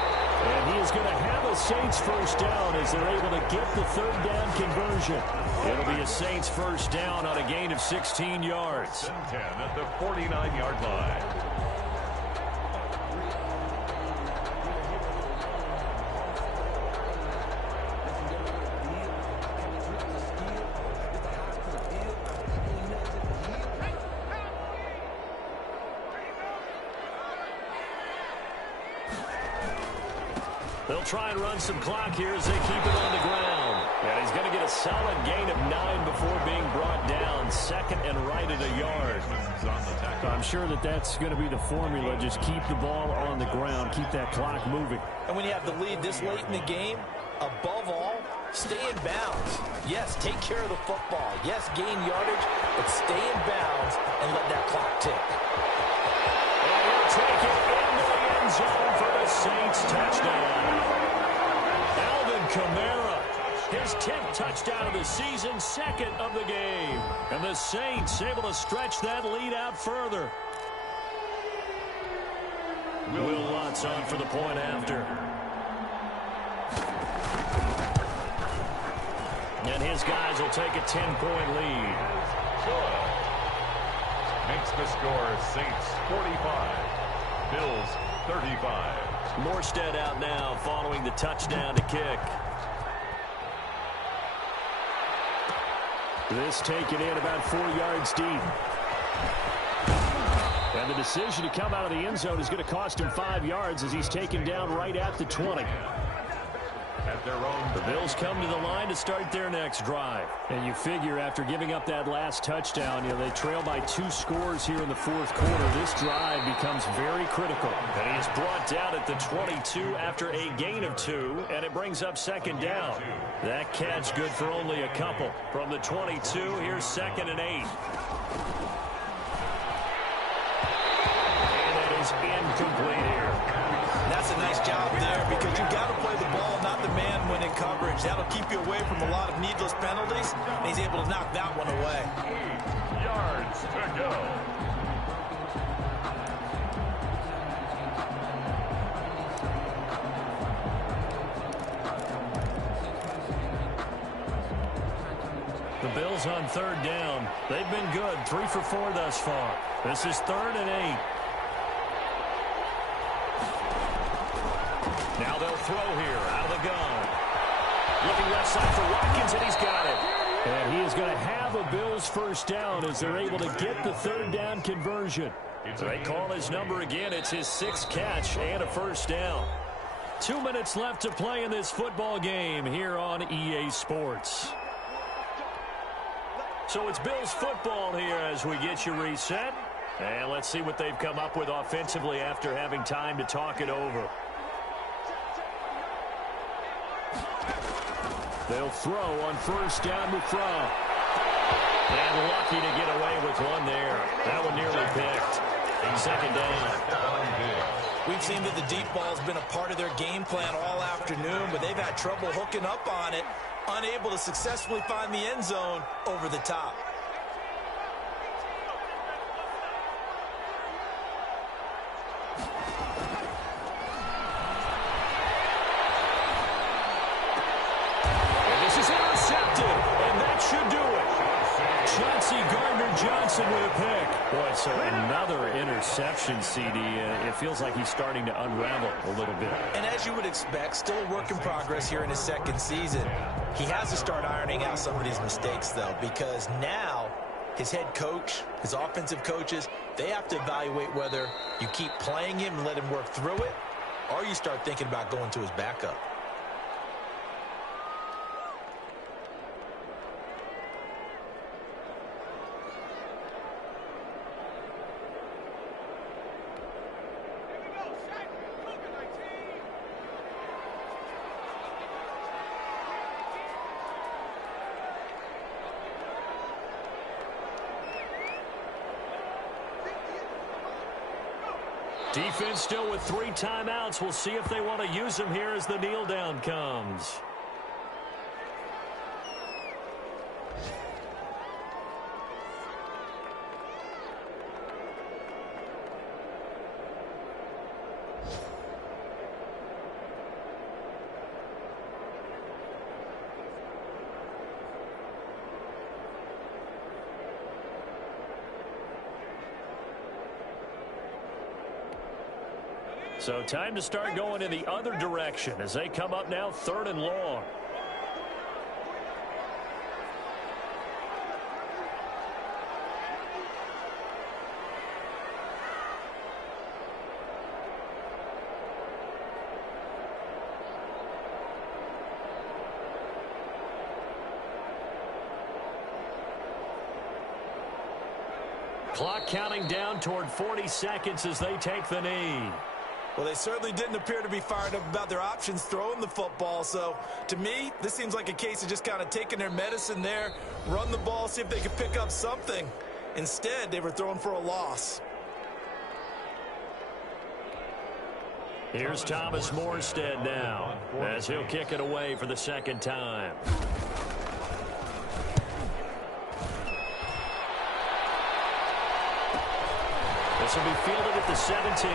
And he is going to have a Saints 1st down as they're able to get the 3rd down conversion. It'll be a Saints 1st down on a gain of 16 yards. 10 at the 49-yard line. They'll try and run some clock here as they keep it on the ground. And he's going to get a solid gain of 9 before being brought down. 2nd and right at a yard. I'm sure that that's going to be the formula. Just keep the ball on the ground. Keep that clock moving. And when you have the lead this late in the game, above all, stay in bounds. Yes, take care of the football. Yes, gain yardage, but stay in bounds and let that clock tick. And he'll take it into end zone for the Saints touchdown. Alvin Kamara, his 10th touchdown of the season, second of the game. And the Saints able to stretch that lead out further. Will Lutz on for the point after. And his guys will take a 10-point lead. Makes the score Saints 45, Bills 35. Morstead out now following the touchdown to kick. This taken in about 4 yards deep. And the decision to come out of the end zone is going to cost him 5 yards as he's taken down right at the 20. At their own, The Bills come to the line to start their next drive. And you figure after giving up that last touchdown, they trail by 2 scores here in the fourth quarter. This drive becomes very critical. And he is brought down at the 22 after a gain of 2, and it brings up second down. That catch good for only a couple. From the 22, here's 2nd and 8. And that is incomplete here. That's a nice job there because you've got to play the ball, not the man when in coverage. That'll keep you away from a lot of needless penalties, and he's able to knock that one away. 8 yards to go. The Bills on 3rd down. They've been good, 3 for 4 thus far. This is 3rd and 8. Now they'll throw here out of the gun. Looking left side for Watkins, and he's got it. And he is going to have a Bills first down as they're able to get the 3rd down conversion. They call his number again. It's his 6th catch and a first down. 2 minutes left to play in this football game here on EA Sports. So it's Bills football here as we get you reset. And let's see what they've come up with offensively after having time to talk it over. They'll throw on first down with Throw. And lucky to get away with one there. That one nearly picked. Second down. We've seen that the deep ball has been a part of their game plan all afternoon, but they've had trouble hooking up on it, unable to successfully find the end zone over the top. Johnson with a pick. Boy, so another interception, CD. It feels like he's starting to unravel a little bit. And as you would expect, still a work in progress here in his 2nd season. He has to start ironing out some of these mistakes, though, because now his head coach, his offensive coaches, they have to evaluate whether you keep playing him and let him work through it, or you start thinking about going to his backup. Defense still with 3 timeouts. We'll see if they want to use them here as the kneel down comes. So time to start going in the other direction as they come up now 3rd and long. Clock counting down toward 40 seconds as they take the knee. Well, they certainly didn't appear to be fired up about their options throwing the football. So, to me, this seems like a case of just kind of taking their medicine there, run the ball, see if they could pick up something. Instead, they were throwing for a loss. Here's Thomas Morstead now as he'll kick it away for the second time. This will be fielded at the 17.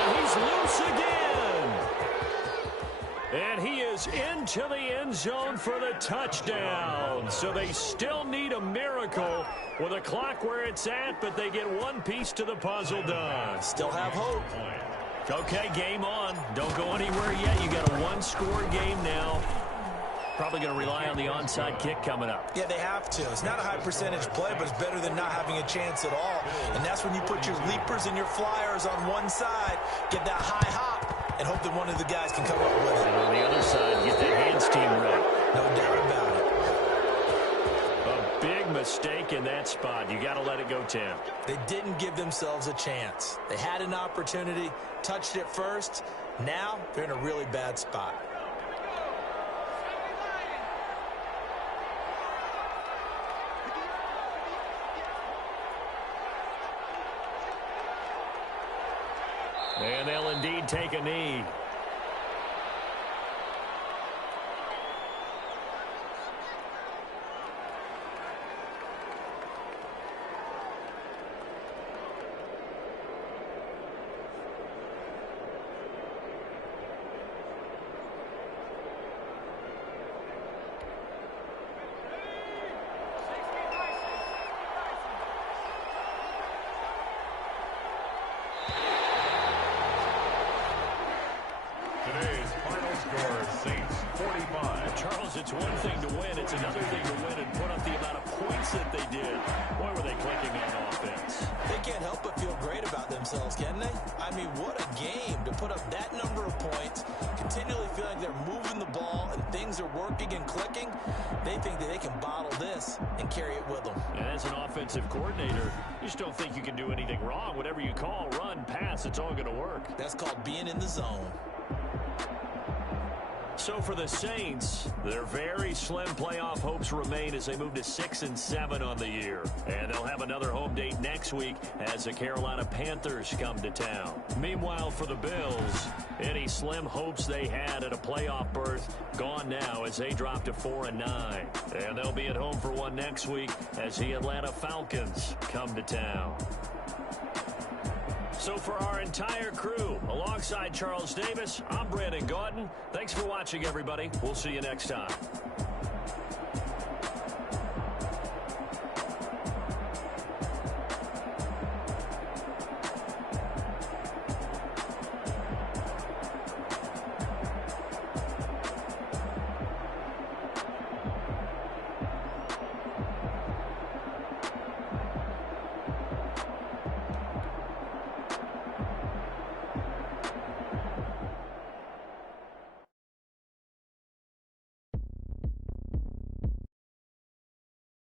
And he's loose again. And he is into the end zone for the touchdown. So they still need a miracle with a clock where it's at, but they get one piece to the puzzle done. Still have hope. Okay, game on. Don't go anywhere yet. You got a one-score game now. Probably going to rely on the onside kick coming up. Yeah, they have to. It's not a high-percentage play, but it's better than not having a chance at all. And that's when you put your leapers and your flyers on one side, get that high hop, and hope that one of the guys can come up with it. And on the other side, get the hands team right. No doubt about it. A big mistake in that spot. You got to let it go, Tim. They didn't give themselves a chance. They had an opportunity, touched it first. Now they're in a really bad spot. And they'll indeed take a knee. Today's final score, Saints 45. Charles, it's one thing to win. It's another thing to win and put up the amount of points that they did. Boy, were they clicking on offense. They can't help but feel great about themselves, can they? I mean, what a game to put up that number of points, continually feel like they're moving the ball and things are working and clicking. They think that they can bottle this and carry it with them. And as an offensive coordinator, you just don't think you can do anything wrong. Whatever you call, run, pass, it's all going to work. That's called being in the zone. So for the Saints, their very slim playoff hopes remain as they move to 6-7 on the year. And they'll have another home date next week as the Carolina Panthers come to town. Meanwhile, for the Bills, any slim hopes they had at a playoff berth gone now as they drop to 4-9. And they'll be at home for one next week as the Atlanta Falcons come to town. So for our entire crew, alongside Charles Davis, I'm Brandon Gautin. Thanks for watching, everybody. We'll see you next time.